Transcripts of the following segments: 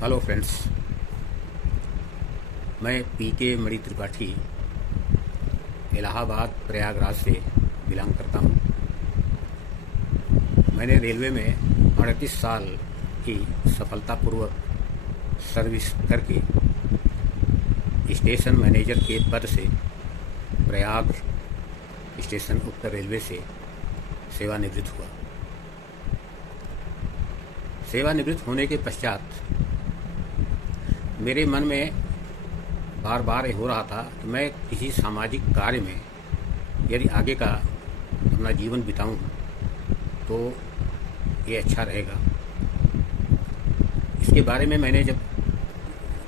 Hello friends, मैं पीके मणि त्रिपाठी इलाहाबाद प्रयागराज से belong करता हूँ। मैंने रेलवे में 38 साल की सफलतापूर्वक सर्विस करके स्टेशन मैनेजर के पद से प्रयाग स्टेशन उत्तर रेलवे से सेवानिवृत्त हुआ। सेवानिवृत्त होने के पश्चात मेरे मन में बार बार हो रहा था कि मैं किसी सामाजिक कार्य में यदि आगे का अपना जीवन बिताऊं तो ये अच्छा रहेगा। इसके बारे में मैंने जब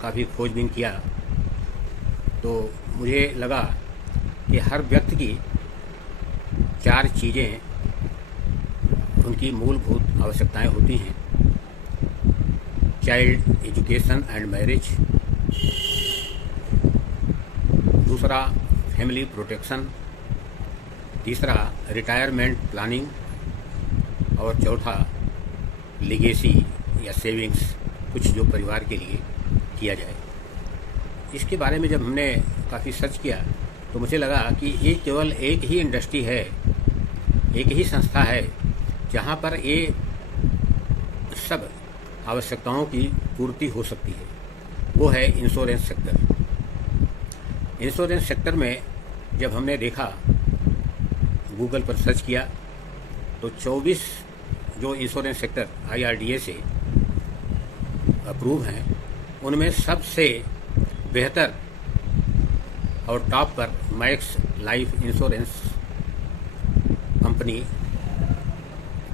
काफ़ी खोजबीन किया तो मुझे लगा कि हर व्यक्ति की 4 चीज़ें उनकी मूलभूत आवश्यकताएं होती हैं। चाइल्ड एजुकेशन एंड मैरिज, दूसरा फैमिली प्रोटेक्शन, तीसरा रिटायरमेंट प्लानिंग और चौथा लिगेसी या सेविंग्स, कुछ जो परिवार के लिए किया जाए। इसके बारे में जब हमने काफ़ी सर्च किया तो मुझे लगा कि ये केवल एक ही इंडस्ट्री है, एक ही संस्था है जहाँ पर ये सब आवश्यकताओं की पूर्ति हो सकती है। वो है इंश्योरेंस सेक्टर। इंश्योरेंस सेक्टर में जब हमने देखा, गूगल पर सर्च किया तो 24 जो इंश्योरेंस सेक्टर IRDA से अप्रूव हैं, उनमें सबसे बेहतर और टॉप पर मैक्स लाइफ इंश्योरेंस कंपनी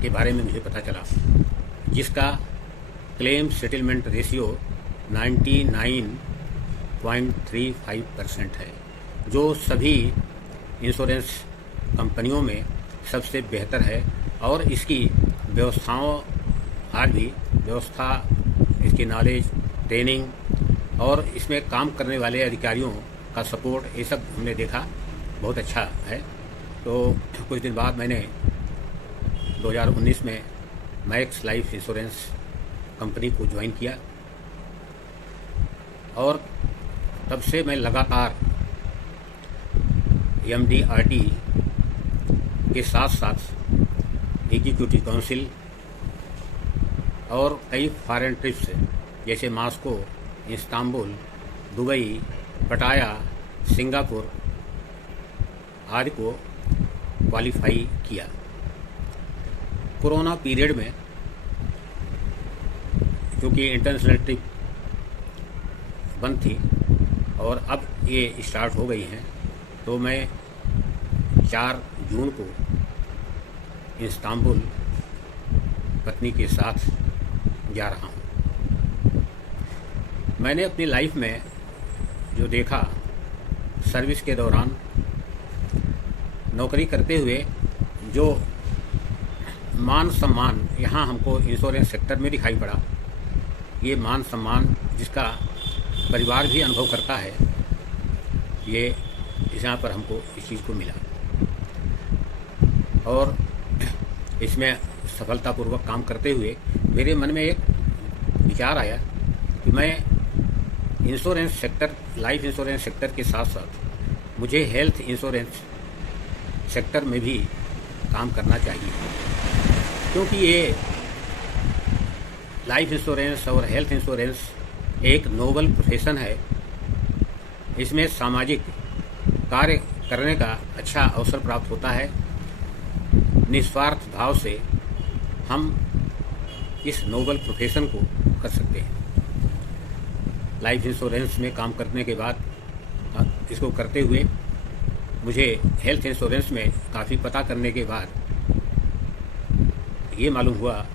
के बारे में मुझे पता चला, जिसका क्लेम सेटलमेंट रेशियो 99.35% है, जो सभी इंश्योरेंस कंपनियों में सबसे बेहतर है। और इसकी व्यवस्थाओं, आज भी व्यवस्था, इसकी नॉलेज, ट्रेनिंग और इसमें काम करने वाले अधिकारियों का सपोर्ट, ये सब हमने देखा बहुत अच्छा है। तो कुछ दिन बाद मैंने 2019 में मैक्स लाइफ इंश्योरेंस कंपनी को ज्वाइन किया और तब से मैं लगातार MDRT के साथ साथ एग्जीक्यूटिव काउंसिल और कई फॉरेन ट्रिप्स जैसे मॉस्को, इस्तांबुल, दुबई, पटाया, सिंगापुर आदि को क्वालिफाई किया। कोरोना पीरियड में क्योंकि इंटरनेशनल ट्रिप बंद थी और अब ये स्टार्ट हो गई हैं, तो मैं 4 जून को इस्तांबुल पत्नी के साथ जा रहा हूँ। मैंने अपनी लाइफ में जो देखा, सर्विस के दौरान नौकरी करते हुए जो मान सम्मान यहाँ हमको इंश्योरेंस सेक्टर में दिखाई पड़ा, ये मान सम्मान जिसका परिवार भी अनुभव करता है, ये यहाँ पर हमको इस चीज़ को मिला। और इसमें सफलतापूर्वक काम करते हुए मेरे मन में एक विचार आया कि मैं insurance sector, life insurance sector के साथ साथ मुझे हेल्थ इंश्योरेंस सेक्टर में भी काम करना चाहिए, क्योंकि ये लाइफ इंश्योरेंस और हेल्थ इंश्योरेंस एक नोबल प्रोफेशन है। इसमें सामाजिक कार्य करने का अच्छा अवसर प्राप्त होता है। निस्वार्थ भाव से हम इस नोबल प्रोफेशन को कर सकते हैं। लाइफ इंश्योरेंस में काम करने के बाद, इसको करते हुए मुझे हेल्थ इंश्योरेंस में काफ़ी पता करने के बाद ये मालूम हुआ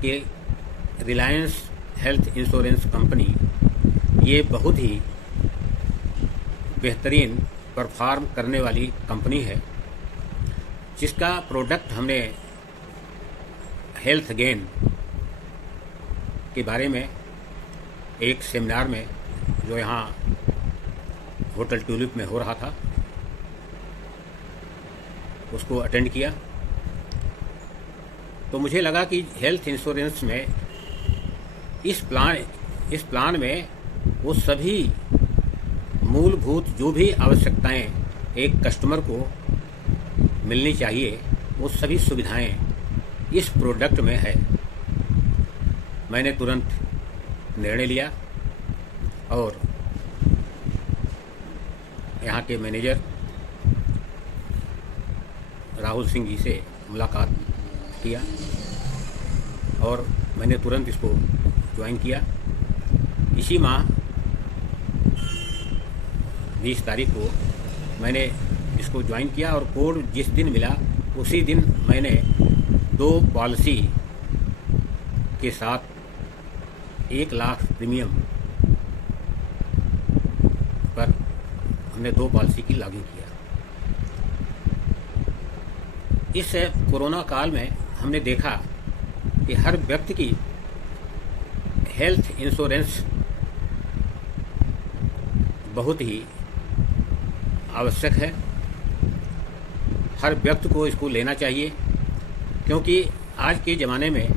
कि रिलायंस हेल्थ इंश्योरेंस कंपनी ये बहुत ही बेहतरीन परफॉर्म करने वाली कंपनी है, जिसका प्रोडक्ट हमने हेल्थ गेन के बारे में एक सेमिनार में जो यहाँ होटल ट्यूलिप में हो रहा था, उसको अटेंड किया। तो मुझे लगा कि हेल्थ इंश्योरेंस में इस प्लान इस प्लान में वो सभी मूलभूत जो भी आवश्यकताएं एक कस्टमर को मिलनी चाहिए, वो सभी सुविधाएं इस प्रोडक्ट में है। मैंने तुरंत निर्णय लिया और यहाँ के मैनेजर राहुल सिंह जी से मुलाकात किया और मैंने तुरंत इसको ज्वाइन किया। इसी माह 20 तारीख को मैंने इसको ज्वाइन किया और कोड जिस दिन मिला उसी दिन मैंने 2 पॉलिसी के साथ 1 लाख प्रीमियम पर हमने 2 पॉलिसी की लागू किया। इस कोरोना काल में हमने देखा कि हर व्यक्ति की हेल्थ इंश्योरेंस बहुत ही आवश्यक है। हर व्यक्ति को इसको लेना चाहिए, क्योंकि आज के ज़माने में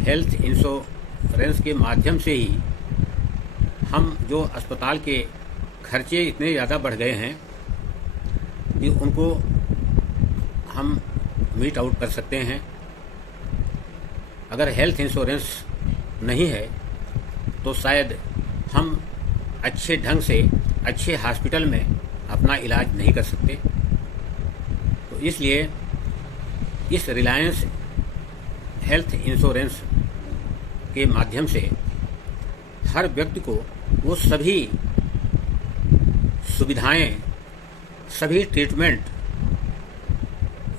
हेल्थ इंश्योरेंस के माध्यम से ही हम जो अस्पताल के खर्चे इतने ज़्यादा बढ़ गए हैं कि उनको हम मीट आउट कर सकते हैं। अगर हेल्थ इंश्योरेंस नहीं है तो शायद हम अच्छे ढंग से अच्छे हॉस्पिटल में अपना इलाज नहीं कर सकते। तो इसलिए इस रिलायंस हेल्थ इंश्योरेंस के माध्यम से हर व्यक्ति को वो सभी सुविधाएं, सभी ट्रीटमेंट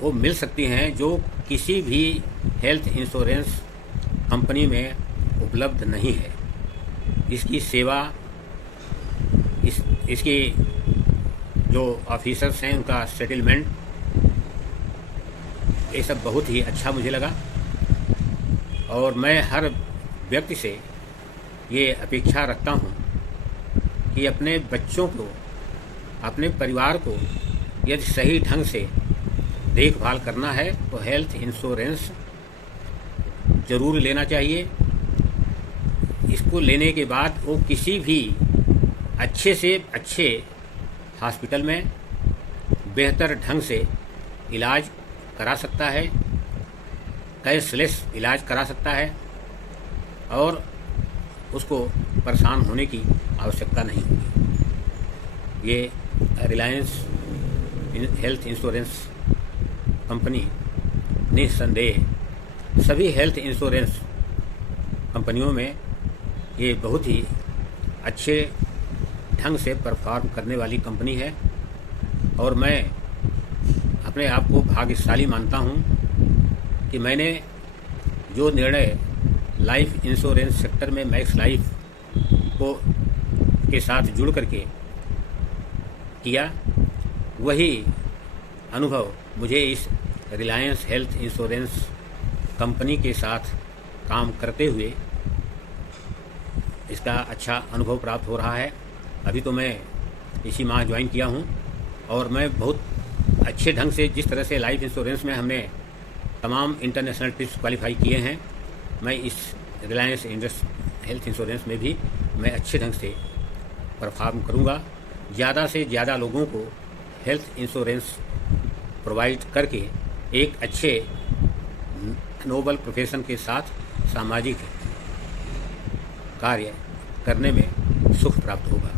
वो मिल सकती हैं जो किसी भी हेल्थ इंश्योरेंस कंपनी में उपलब्ध नहीं है। इसकी सेवा, इसकी जो ऑफिसर्स हैं उनका सेटलमेंट, ये सब बहुत ही अच्छा मुझे लगा। और मैं हर व्यक्ति से ये अपेक्षा रखता हूँ कि अपने बच्चों को, अपने परिवार को यदि सही ढंग से देखभाल करना है तो हेल्थ इंश्योरेंस ज़रूर लेना चाहिए। इसको लेने के बाद वो किसी भी अच्छे से अच्छे हॉस्पिटल में बेहतर ढंग से इलाज करा सकता है, कैशलेस इलाज करा सकता है और उसको परेशान होने की आवश्यकता नहीं होगी। ये रिलायंस हेल्थ इंश्योरेंस कंपनी निस्संदेह सभी हेल्थ इंश्योरेंस कंपनियों में ये बहुत ही अच्छे ढंग से परफॉर्म करने वाली कंपनी है। और मैं अपने आप को भाग्यशाली मानता हूँ कि मैंने जो निर्णय लाइफ इंश्योरेंस सेक्टर में मैक्स लाइफ को के साथ जुड़ करके किया, वही अनुभव मुझे इस रिलायंस हेल्थ इंश्योरेंस कंपनी के साथ काम करते हुए इसका अच्छा अनुभव प्राप्त हो रहा है। अभी तो मैं इसी माह ज्वाइन किया हूँ और मैं बहुत अच्छे ढंग से, जिस तरह से लाइफ इंश्योरेंस में हमने तमाम इंटरनेशनल टिप्स क्वालिफाई किए हैं, मैं इस रिलायंस हेल्थ इंश्योरेंस में भी मैं अच्छे ढंग से परफॉर्म करूँगा। ज़्यादा से ज़्यादा लोगों को हेल्थ इंश्योरेंस प्रोवाइड करके एक अच्छे नोबल प्रोफेशन के साथ सामाजिक कार्य करने में सुख प्राप्त होगा।